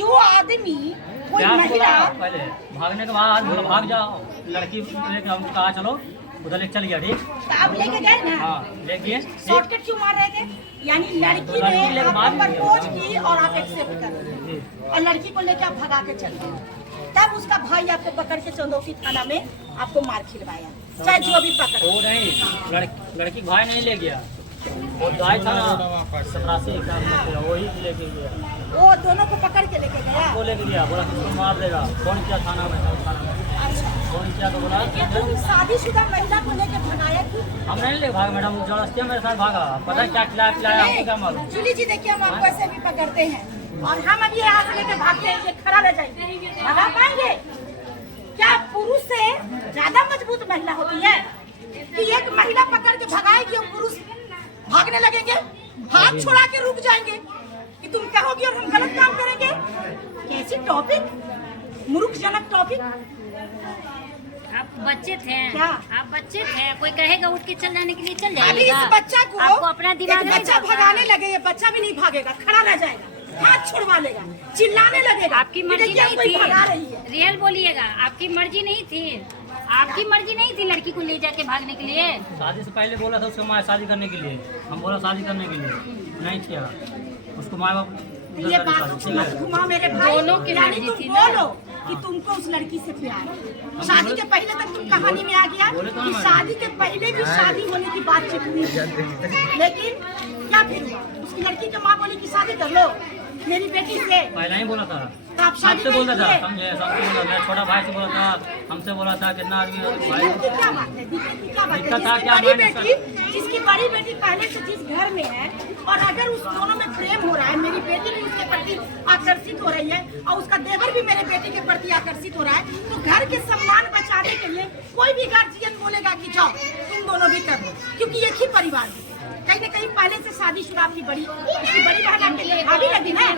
जो आदमी कोई महिला पहले भागने के बाद बोला भाग जाओ, लड़की लेके हमको कहा चलो उधर लेके चल गया। ठीक, तो आप लेके गए ना? हाँ लेके शॉर्टकट क्यों मार रहे थे? यानी लड़की ने आपको प्रपोज की और आप एक्सेप्ट कर रहे और लड़की को लेके आप भगा के चल गए। तब उसका भाई आपको पकड़ के चंदौती थाना में आपको मार खिलवाया, चाहे जो भी पकड़। वो नहीं, लड़की भाई नहीं ले गया, वो भाई था ना चपरासी वही लेके गया। वो दोनों को पकड़ के लेके गया, वो लेके गया, बोला तुमको मार देगा। कौन किया थाना में? कौन किया? तो बोला तुम शादीशुदा महिला को लेके भगाया क्यों? हम नहीं ले भागा मैडम, जबरदस्ती मेरे साथ भागा। पता है क्या खिलाया आपको क्या मालूम? जूली जी देखिए, हम आपको ऐसे भी पकड़ते हैं और हम अब ये यहाँ से लेके भागते हैं, ये खड़ा रह जाएंगे, भगा पाएंगे क्या? पुरुष से ज्यादा मजबूत महिला होती है कि एक महिला पकड़ के भगाएगी और पुरुष भागने लगेंगे, हाथ छोड़ा के रुक जाएंगे कि तुम कहोगी और हम गलत काम करेंगे। कैसी टॉपिक, मूर्खजनक टॉपिक। आप बच्चे थे क्या? आप बच्चे थे, कोई कहेगा उठ के चल जाने के लिए चल अभी जाएगा। इस बच्चा को आपको अपना दिमाग एक नहीं बच्चा चलता। भगाने लगे, ये बच्चा भी नहीं भागेगा, खड़ा रह जाएगा, हाथ छुड़वा लेगा, चिल्लाने लगेगा। आपकी मर्जी देखिए, नहीं कोई थी, भगा रही है। रियल बोलिएगा, आपकी मर्जी नहीं थी, आपकी मर्जी नहीं थी लड़की को ले जाके भागने के लिए। शादी से पहले बोला था उसको माँ शादी करने के लिए, हम बोला शादी करने के लिए नहीं किया, उसको माँ बाप ये बात मत घुमा मेरे भाई, दोनों की यानी मर्जी तुम थी ना। बोलो कि तुमको उस लड़की से प्यार है। शादी के पहले तक तुम कहानी में आ गया कि शादी के पहले भी शादी होने की बातचीत हुई, लेकिन क्या फिर हुआ? उसकी लड़की की माँ बोली कि शादी कर लो मेरी बेटी से, पहले ही बोला था, तो आप शादी सबसे बोला था, नहीं समझे, सबसे बोला। मेरा छोटा भाई से बोला था, हमसे बोला था, कितना आदमी भाई दिक्कत की क्या बात है? दिक्कत की क्या बात है? दिक्कत था जिसकी क्या? बड़ी मैंने बेटी, जिसकी बड़ी बेटी पहले से जिस घर में है और अगर उस दोनों में प्रेम हो रहा है, मेरी बेटी भी उसके प्रति आकर्षित हो रही है और उसका देवर भी मेरे बेटे के प्रति आकर्षित हो रहा है, तो घर के सम्मान बचाने के लिए कोई भी गार्जियन बोलेगा कि जाओ तुम दोनों भी कर लो, क्योंकि एक ही परिवार है। कहीं न कहीं पहले से शादीशुदा आपकी बड़ी बहन आपके लिए भाभी लगी है,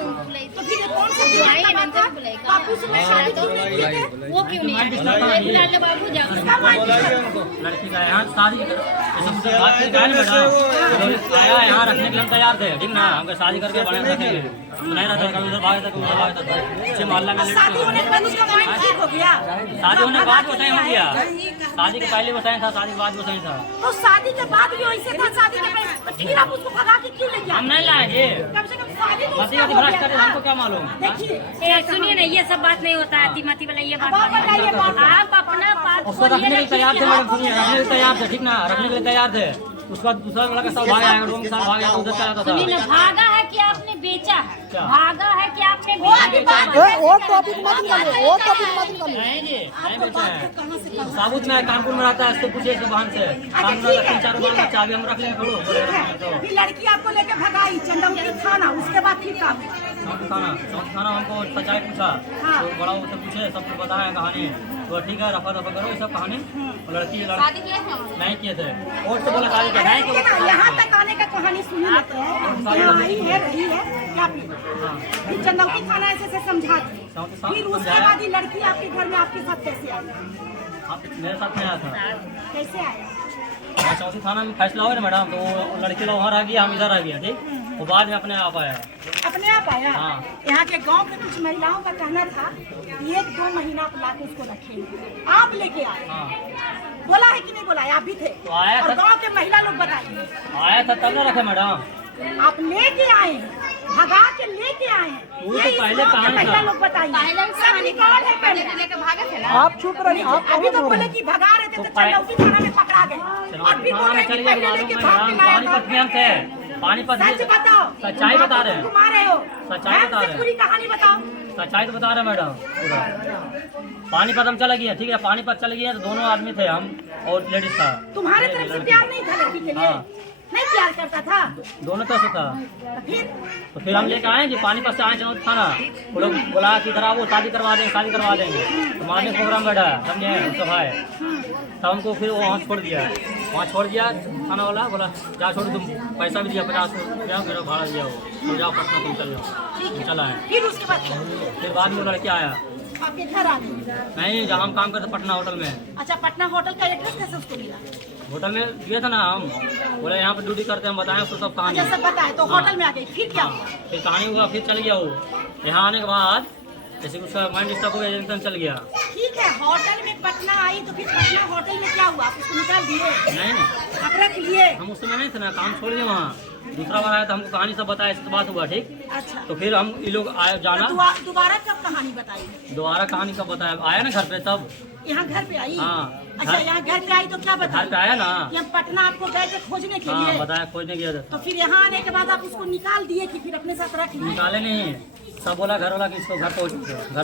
तो फिर ये कौन सा दिमाग का बात था? बापू से मैं शादी क्यों नहीं किए थे? वो क्यों नहीं आया? बाबू जाओ। इसका माइंड लड़की का यहाँ शादी सबसे बात की गाय मैडम आया यहाँ रखने के लिए हम तैयार थे, ठीक ना, हमको शादी करके बड़े रखेंगे, हम नहीं रहते, कभी उधर भागे तक उधर भागे तक अच्छे मोहल्ला में शादी होने के बाद उसका माइंड ठीक हो गया। शादी होने के बाद वो सही हो गया, शादी के पहले वो सही था, शादी के बाद वो सही था। तो शादी के बाद भी वैसे था, शादी के पहले तो फिर आप उसको भगा के क्यों ले गए? हम नहीं लाए, कम से कम शादी तो मती उसका मती हो भ्रष्ट गया करे, था। हमको क्या मालूम? देखिए सुनिए ना, ये सब बात नहीं होता है, मती वाला ये बात अब आप बताइए नहीं। बात। आप अपना बात उसको रखने के लिए तैयार थे मैडम, सुनिए, रखने के लिए तैयार थे, ठीक ना, रखने के लिए तैयार थे। उसके बाद दूसरा लड़का सब भाग आया, रूम के साथ भाग आया, उधर चला सुनिए ना, था। भागा है कि आपने बेचा है? क्या? भागा है कि आपने वो अभी बात बेचा है? वो टॉपिक मत निकालिए, वो टॉपिक मत निकालिए। नहीं जी, नहीं आपको बेचा बात है, कहाँ से कहाँ? साबुत में है, कानपुर में रहता है, इससे पूछिए इसके बहन से, कानपुर में 3-4 बार बच्चा, अभी हम रख लेंगे ठीक है, तो फिर लड़की आपको लेके भगाई चंदौती थाना, उसके बाद फिर काम चौथ थाना हमको सच्चाई पूछा, हाँ। तो बड़ा उससे पूछे, सबको बताया कहानी, तो ठीक है रफा दफा करो ये सब कहानी। लड़की नहीं किए थे, कोर्ट से बोला शादी का नहीं देखिए ना, यहाँ तक आने का कहानी सुनी लेते हैं, यहाँ आई है रही है क्या फिर चंदौती थाना ऐसे से समझा दी, फिर उसके बाद ही लड़की आपके घर में आपके साथ कैसे आई? मेरे साथ में आया था, कैसे आया? चौथी थाना में फैसला हो ना मैडम, तो वो लड़की लोग वहाँ रह गया, हम इधर आ गया, ठीक, वो बाद में अपने आप आया। अपने आप आया? हाँ। यहाँ के गांव के कुछ महिलाओं का कहना था 1-2 महीना आप लाके उसको रखेंगे, आप लेके आए, हाँ बोला है कि नहीं बोला है? आप भी थे तो आया और था, गांव के महिला लोग बताइए, आया था तब ना रखे मैडम, आप लेके आए, भगा के लेके आए हैं, वो तो ये इस पहले गांव के कहानी महिला था। लोग बताइए, सब रिकॉर्ड है पहले। आप चुप रहिए, आप अभी तो बोले कि भगा रहे थे तो चंदौती थाना में पकड़ा गए, और फिर बोल रहे हैं कि पहले लेके भाग के लाया पानीपत में हम थे, पानीपत में सच बताओ, सच्चाई बता रहे हैं, घुमा रहे हो, सच्चाई बता रहे हैं। पूरी कहानी बताओ। सच्चाई तो बता रहे हैं मैडम पूरा। पानीपत हम चले गए, ठीक है, पानीपत चले गए तो दोनों आदमी थे, हम और लेडीज था। तुम्हारे तरफ से प्यार नहीं था लड़की के लिए? हाँ। नहीं प्यार करता था? दोनों तरफ से था, तो तो फिर हम लेके आए कि पानीपत से आए चौथ थाना, वो लोग बोला कि इधर आओ शादी करवा देंगे, शादी करवा देंगे, तो मारने प्रोग्राम बैठा समझे उसका भाई, तब हमको फिर वहाँ छोड़ दिया, थाना वाला बोला जा छोड़, तुम पैसा भी दिया 50 रुपया, मेरा भाड़ा दिया, वो तो जाओ पटना तुम चल जाओ, चला है। फिर उसके बाद क्या? फिर बाद में लड़के आया, आपके घर आ गए? नहीं जहाँ हम काम करते पटना होटल में, अच्छा, पटना होटल का एड्रेस कैसे उसको मिला? होटल में दिए था ना हम, बोले यहाँ पे ड्यूटी करते हैं, हम बताएं उसको सब कहानी। अच्छा सब बताए तो होटल में आ गई, फिर क्या हुआ? फिर कहानी हुआ, फिर चल गया वो। यहाँ आने के बाद जैसे उसका माइंड डिस्टर्ब हो गया, एकदम चल गया। ठीक है, होटल में पटना आई तो फिर पटना होटल में क्या हुआ? आप उसको निकाल दिए? नहीं आप रख लिए? हम उस समय नहीं थे ना, काम छोड़ दिए वहाँ। दूसरा बार आया तो हमको कहानी सब बताया, ऐसी बात हुआ, ठीक। अच्छा, तो फिर हम ये लोग आए जाना, दोबारा कब कहानी बताई? दोबारा कहानी कब बताया, आया ना घर पे तब। यहाँ घर पे आई? हाँ। अच्छा, यहाँ घर पे आई तो क्या घर बताया? पे आया ना। कि हम पटना आपको गए थे खोजने के हाँ लिए। बताया, खोजने गया था। तो फिर यहाँ आने के बाद आप उसको निकाल दिए कि फिर अपने साथ रख लिए? निकाले नहीं, सब बोला घर वाला कि इसको घर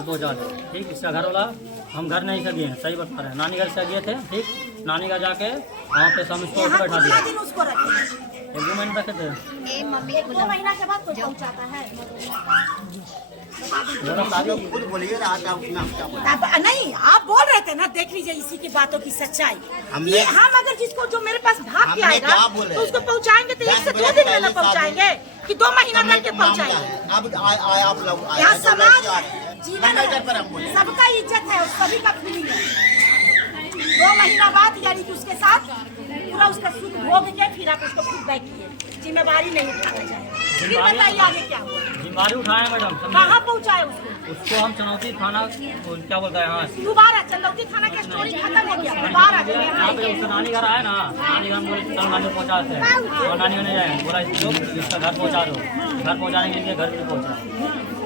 पहुँचा दे, ठीक। इसका घर वाला, हम घर नहीं से गए, सही बता रहे हैं, नानी घर से गए थे, ठीक। नानी घर जाके वहाँ पे हम इसको यहाँ बैठा कितना दिया, दिन उसको रखे? 1-2 महीने रखे थे। 2 महीना के बाद कोई पहुँचाता है? बोला शादी खुद बोलिए रहा था उसमें हम क्या बोले? नहीं, आप बोल रहे थे ना, देख लीजिए इसी की बातों की सच्चाई। हमने- ये हम अगर जिसको जो मेरे पास भाग के हमने आएगा क्या बोले? तो उसको पहुंचाएंगे तो 1 से 2 दिन में ना पहुंचाएंगे कि 2 महीना रख के पहुंचाएंगे? अब आए आप लोग आए, यहाँ जो समाज लड़के आ रहे हैं, जीवन हम मैटर पर हम है, बोले। सबका इज्जत है और सभी का फीलिंग है। 2 महीना बाद यानी कि उसके साथ पूरा उसका सुख भोग के फिर आप उसको फिर बैक किए, जिम्मेवारी नहीं उठाना चाहिए। फिर बताइए आगे क्या हुआ? जिम्मेदारी उठाए मैडम, समझे? कहाँ पहुँचाए उसको? उसको हम चुनौती थाना, क्या बोलता है, यहाँ दोबारा चंदौती थाना का स्टोरी खत्म हो गया, दोबारा जो यहाँ यहाँ पे आएंगे। उसका नानी घर आया ना, नानी घर बोले चल नानी पहुँचाते हैं, और नानी घर नहीं जाए, बोला इस लोग इसका घर पहुँचा दो। घर पहुँचाने के लिए घर भी पहुँचा,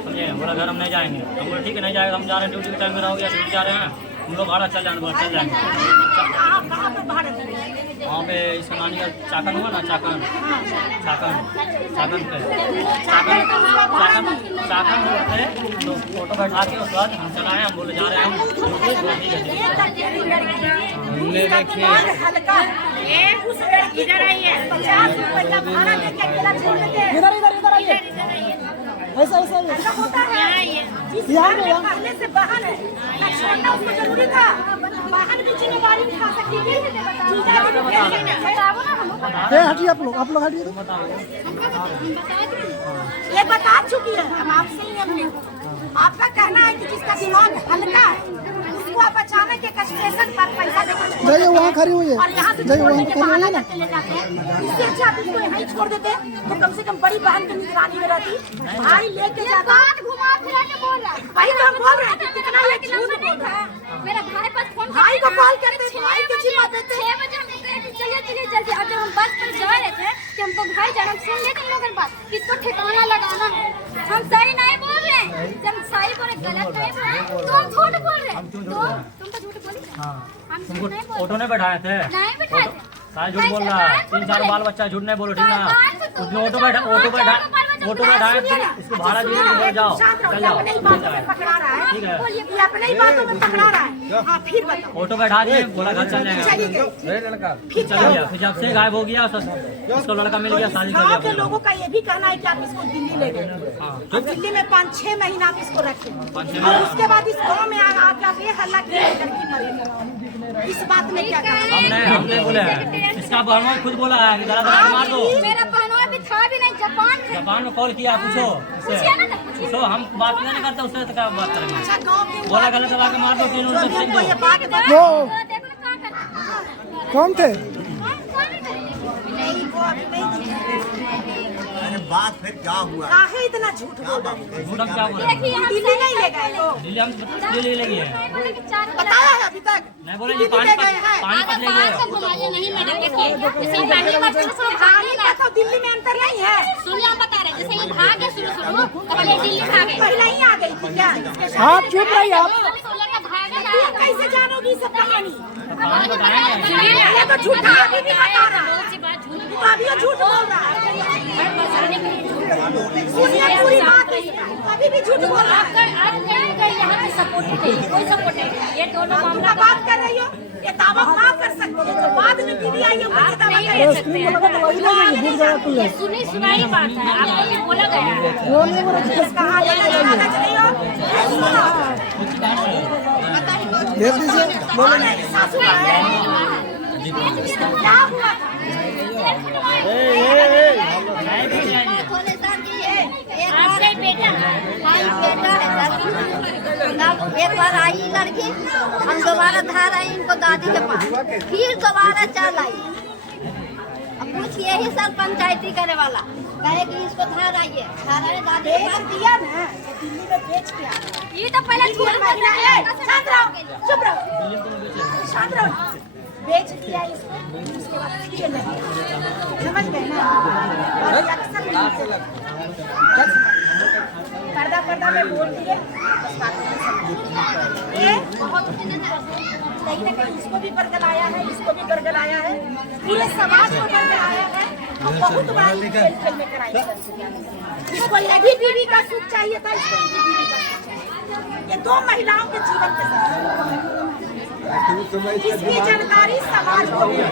समझे। बोला घर हम नहीं जाएंगे, हम बोले ठीक है नहीं जाएगा, हम जा रहे हैं, ड्यूटी का टाइम मेरा हो गया, ड्यूटी जा रहे हैं हम लोग, भाड़ा चल जाने, बोला चल जाएंगे। कहाँ पे भाड़ा दिए? वहाँ पे इसका नानी का चाकन हुआ ना, चाकन पे चाकन पे तो फोटो बैठा के उसके बाद हम चलाए, हम बोले जा रहे हैं हम, ठीक है। हल्का है, उस लड़की इधर आई है, 50 रुपया भाड़ा देके अकेला छोड़ देते। इधर आइए। ऐसा होता है। जिस घर में पहले से बहन है, ना छोड़ना उसको जरूरी था। बहन भी जिम्मेवारी उठा सकती थी। बताओ ना, हम हटिए, आप लोग हटिए तो। ये बता चुकी है, हम आपसे ही हमने। आपका कहना है कि जिसका दिमाग हल्का है उसको आप अचानक एक स्टेशन पर पैसा देकर छोड़ जाइए, देते वहाँ हैं। खड़ी हुई है। और यहाँ से जाइए, छोड़ने वहाँ के खड़ी हुई बहाना है ना। करके ले जाते हैं। इससे अच्छा आप इसको यहीं छोड़ देते तो कम से कम बड़ी बहन की निगरानी में रहती, भाई लेके जाता। घुमा फिरा के बोल रहा है। भाई तो हम बोल रहे हैं कि कितना ये झूठ बोल रहा है। मेरा भाई पास फोन भाई को कॉल करते, भाई की जिम्मत देते। 6 बजे हम कहे थे चलिए जल्दी। अब जब हम बस पर जा रहे थे कि हमको घर जाना, सुन ले तुम लोगों की बात, किसको ठिकाना लगाना है। हम सही नहीं बोल रहे हैं, जब सही बोले गलत नहीं बोल रहे, तो हम झूठ बोल रहे हैं। तुम तो झूठ बोली, हम झूठ नहीं बोल ऑटो नहीं बैठाए थे, नहीं बिठाए थे। सारे झूठ बोल रहा है, 3-4 बाल बच्चा झूठ नहीं बोलो, ठीक ना। उसने ऑटो बैठाए, इसको भाड़ा दीजिए, बोले जाओ चल जाओ, अपने ही बातों में पकड़ा रहा है। ठीक है। ये अपने ही बातों में पकड़ा रहा है। हाँ फिर बताओ। ऑटो बैठा दिए, बोला घर चल जाएगा, चली गई। फिर चल गया। फिर जब से गायब हो गया, इसको लड़का मिल गया, शादी कर गाँव के लिया। लोगों का ये भी कहना है कि आप इसको दिल्ली ले गए। और दिल्ली में 5-6 महीना आप इसको रखे, और उसके बाद इस गाँव में आके आप ये हल्ला किया लड़की मरी। इस बात में क्या कहना? हमने बोले इसका बहनों खुद बोला है कि गला दबा के मार दो। मेरा बहनों भी था भी नहीं, जापान में कॉल किया, पूछो पूछिए ना, पूछिए। पूछो, हम बात नहीं करते उससे, तो क्या बात करेंगे। अच्छा गाँव के बोला गला दबा के मार दो, 3 जो भी हमको ये बात बता- वो देखो ना कहाँ करना। कौन थे? नहीं, वो अभी नहीं दिखे। अरे बात फिर क्या हुआ? काहे इतना झूठ बोल रहे हैं? झूठ हम क्या बोल रहे हैं? देखिए हम दिल्ली नहीं ले गए लोग, दिल्ली हम दिल्ली ले गए हैं, बोले कि 4 बताया है अभी तक? नहीं बोले जी दिल्ली पानी ले पत गए हैं। ले गए। नहीं मैडम, देखिए जैसे पहली बार शुरू कहानी का तो दिल्ली में अंतर नहीं है। सुनिए, हम बता रहे हैं, जैसे ये भागे शुरू तो पहले दिल्ली भागे। पहले ही आ गई थी क्या? इसके साथ? आप चुप रहिए आप। तुम कैसे जानोगी सब कहानी? कहानी बताएंगे, ये तो झूठा अभी भी बता रहा है। तो अभी ये झूठ बोल रहा है। सुनिए पूरी बात, अभी भी झूठ बोल रहा है। कोई सपोर्ट नहीं, ये दोनों तुम मामला बात कर रही हो, ये दावा ना कर सकती है। जो बाद में दीदी आई है वो ये दावा नहीं कर कर सकती सकते है। लगा तो वही लोग भूल गया तुम ये सुनी सुनाई बात है, आपको ये बोला गया है। वो नहीं बोला कि कहाँ जाना जाना चाहिए हो? भेज दीजिए। कौन है? सासू है? क्या हुआ? आपका बेटा एक बार आई लड़की, हम दोबारा धार आई इनको दादी के पास, फिर दोबारा चल आई। छी यही सब पंचायती करे वाला कहे कि इसको धार आइए धार आने दादी बेच दिया ना तो दिल्ली में बेच के आ ये तो पहले छोड़ महिला है शांत रहो चुप रहो शांत रहो बेच दिया इसको उसके बाद फिर नहीं समझ गए ना और अक्सर पर्दा पर्दा में बोलती है बस बातों में समझ ये बहुत कहीं ना कहीं इसको भी बरगलाया है इसको भी बरगलाया है पूरे समाज को बरगलाया है और बहुत बार खेल में कराई इसको यही बीवी का सुख चाहिए था इसको यही बीवी का सुख चाहिए ये दो महिलाओं के जीवन के साथ इसकी जानकारी समाज को भी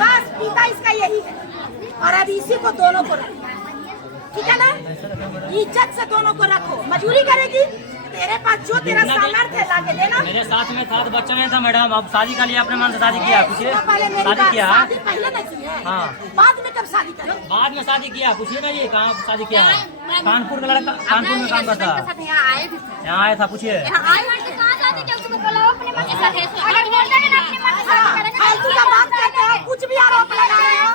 बस पिता इसका यही है और अब इसी को दोनों को रखो ठीक है ना इज्जत से दोनों को रखो मजदूरी करेगी तेरे पास जो तेरा सामर्थ्य है लाके देना मेरे साथ में था तो बच्चा नहीं था मैडम। अब शादी का लिया अपने मन से शादी किया पूछिए शादी किया शादी पहले नहीं की है हाँ बाद में कब शादी करे बाद में शादी किया पूछिए ना ये कहाँ शादी किया कानपुर का लड़का कानपुर में काम करता यहाँ आया था पूछिए फालतू का बात करते हो कुछ भी आरोप लगा रहे हो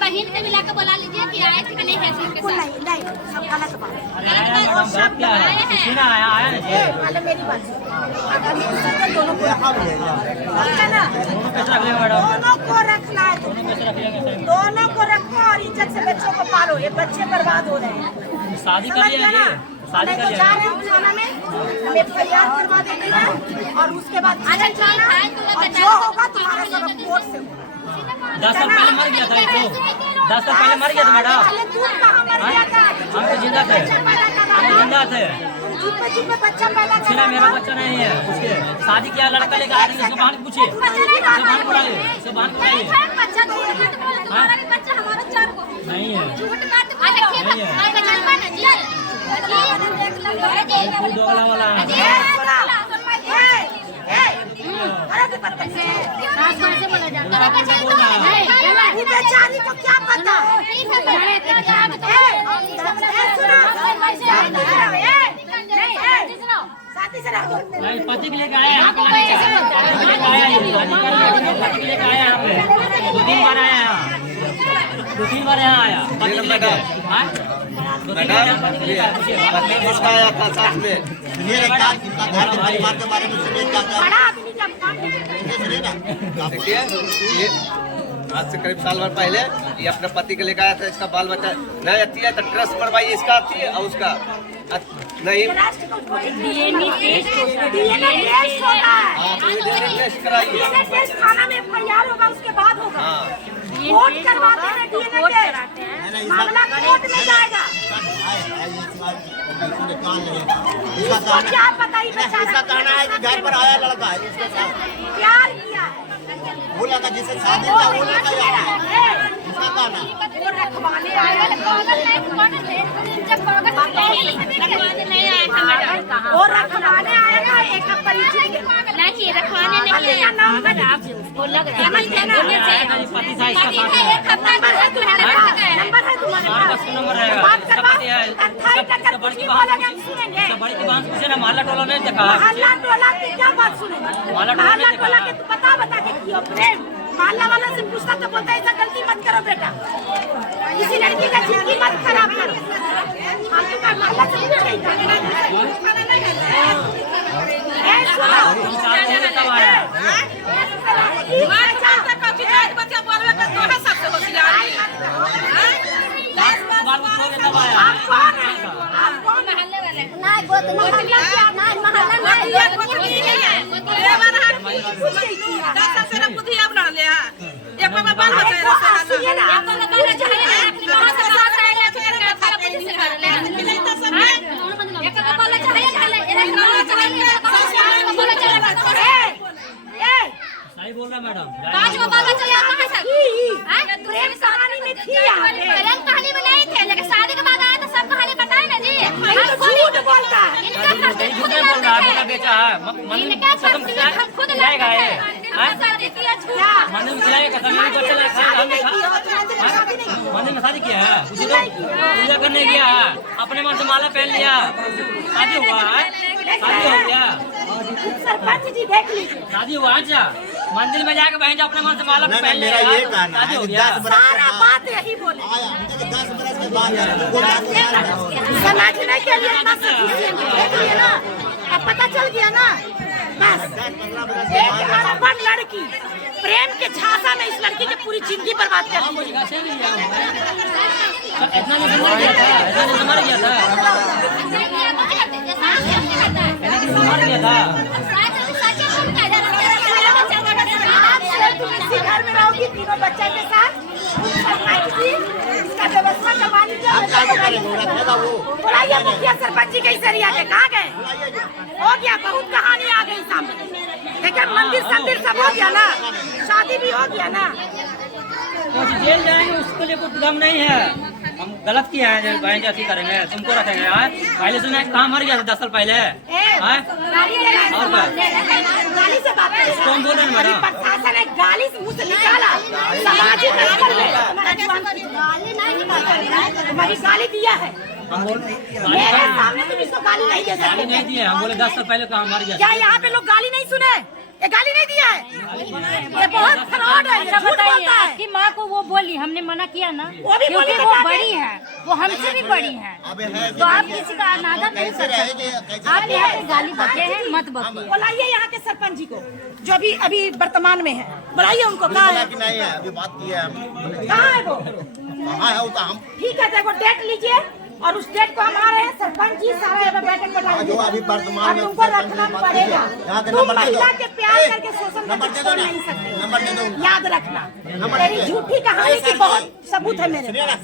बहन के मिला के बोला लीजिए कि आए थे कि नहीं है इसके साथ नहीं नहीं सब गलत बात अरे आया मैडम गलत क्या है पूछिए ना आया ना जी पहले मेरी बात सुनो अगर ये दोनों को ठीक है ना दोनों पैसे रख लेंगे मैडम दोनों को रखना है दोनों पैसे रख लेंगे सर दोनों को रखो और इज्जत से बच्चों को पालो ये बच्चे बर्बाद हो रहे हैं शादी समझ कर गए लिया ना जी शादी नहीं कर तो जा लिया रहे हैं थाना में हम FIR करवा देंगे ना और उसके बाद और जो होगा तुम्हारा सब कोर्ट से होगा 10 साल पहले मर गया था ये तो 10 साल पहले मर गया था मैडम पहले तुम कहाँ मर गया था हम तो जिंदा थे हम जिंदा थे चुप में बच्चा पैदा पूछना मेरा बच्चा नहीं है पूछिए शादी किया लड़का लेकर आ रही है उसको बहन पूछिए उसको बहन बुलाइए उसको बहन बुलाइए नहीं है दूध वाला वाला बेचारी को क्या पता शादी से नहीं पति के लेकर आया यहाँ पे पति के लेकर आया यहाँ पे 2-3 बार आया यहाँ 2-3 बार यहाँ आया पति के लेकर इसका आया था साथ में सुनिए क्या इनका घर के परिवार के बारे में सुनिए क्या बड़ा आदमी जब सुनिए ना देखिए ये आज से करीब साल भर पहले ये अपने पति के लेकर आया था। इसका बाल बच्चा नहीं आती है तो ट्रस्ट मरवाइए इसका आती है और उसका नहीं टेस्ट कराइए थाना में FIR होगा उसके बाद होगा कोर्ट करवाते हैं DNA टेस्ट मामला कोर्ट में जाएगा इसको क्या पता ही इसका बेचारा कहना है कि घर पर आया लड़का है इसके साथ प्यार किया है वो लड़का जिसे शादी का वो लड़का ही आया है इसका कहना वो रखवाने आया वो रखवाने आया ना एक परिचय नहीं रखवाने नहीं है नाम का वो लग रहा है पति था इसका नंबर है तुम्हारे पास नंबर है बात करवा इसका बड़ी की बहन सुनेंगे बड़ी की बहन पूछे ना मोहल्ला टोला नहीं देखा मोहल्ला टोला की क्या बात सुनेंगे मोहल्ला टोला के तू बता के कियो प्रेम मोहल्ला वाला से पूछता तो बोलता है ऐसा गलती मत करो बेटा किसी लड़की का जिंदगी मत खराब करो फालतू का मोहल्ला से सही बोल रहा मैडम प्रेम कहानी में थी यहाँ पे कहानी में नहीं थे लेकिन शादी के बाद आया तो सब कहानी बताए ना जी झूठ बोलता है झूठ नहीं बोल रहा है बोला बेचा है मंदिर कसम खिलाएगा ये मंदिर में खिलाएगा कसम मेरे बच्चे ने खाया मंदिर में शादी किया है पूजा करने गया है अपने मन से माला पहन लिया शादी हुआ है शादी हो गया सरपंच जी देख लीजिए, शादी हुआ अच्छा, मंदिर में जाके बहन अपने मन से माला नहीं, पहन ले, मेरा ये कहना शादी है हो कि गया। 10 बरस सारा बात यही बोले, आया, 10 बरस के बाद आया, वो बात याद है। समझने के लिए इतना सफिशिएंट देख लिए ना, अब पता चल गया ना। बस एक अनपढ़ लड़की प्रेम के झांसा में इस लड़की की पूरी जिंदगी बर्बाद कर दी। इतना नहीं समझ गया था, इतना नहीं समझ गया था, इतना नहीं समझ गया था। आज से तुम इसी घर में रहोगी तीनों बच्चे के साथ। इसका व्यवस्था करवानी बुलाइए मुखिया सरपंच जी कैसे रिया के कहाँ गए? हो गया, बहुत कहानी आ गई सामने। देखिए मंदिर संदिर सब हो गया ना, शादी भी हो गया ना। कुछ जेल जाएंगे उसके लिए कुछ गम नहीं है, हम गलत किया है, बहन जाती करेंगे, तुमको रखेंगे। पहले से मैं कहाँ मर गया था 10 साल पहले। गाली से बात करें। कौन बोल रहे हैं मैडम? प्रशासन ने गाली से मुंह से निकाला, सामाजिक स्तर में तुम्हारा जवान गाली नहीं निकाला, तुम्हारी गाली दिया है। हम बोल मेरे सामने तुम इसको गाली नहीं दे गाली नहीं सकते। दिए, हम बोले 10 साल पहले कहाँ मर गया। क्या यहाँ पे लोग गाली नहीं सुने? ये गाली नहीं दिया है, ये बहुत फ्रॉड है, ये अच्छा झूठ बताइए, बोलता है। आपकी माँ को वो बोली, हमने मना किया ना, वो भी बोली क्योंकि तो वो क्या बड़ी है, वो हमसे भी बड़ी है, तो आप किसी का अनादर नहीं कर सकते। आप यहाँ पे गाली बके हैं, मत बकिए। बुलाइए यहाँ के सरपंच जी को, जो अभी अभी वर्तमान में है, बुलाइए उनको। कहाँ है? नहीं है, अभी बात की है हम। कहाँ है वो? कहाँ है वो तो हम ठीक है, देखो डेट लीजिए और उस डेट को हम आ रहे हैं। सरपंच जी सारा यहाँ पे बैठक बैठा जो अभी वर्तमान में तुमको रखना पड़ेगा। यहाँ के तुम नंबर दे दो। महिला के प्यार ए, करके शोषण नंबर करके दे दो छोड़ ना। नहीं सकते, नंबर दे दो। याद रखना। नंबर तेरी दे दो। झूठी कहानी की बहुत सबूत है मेरे पास।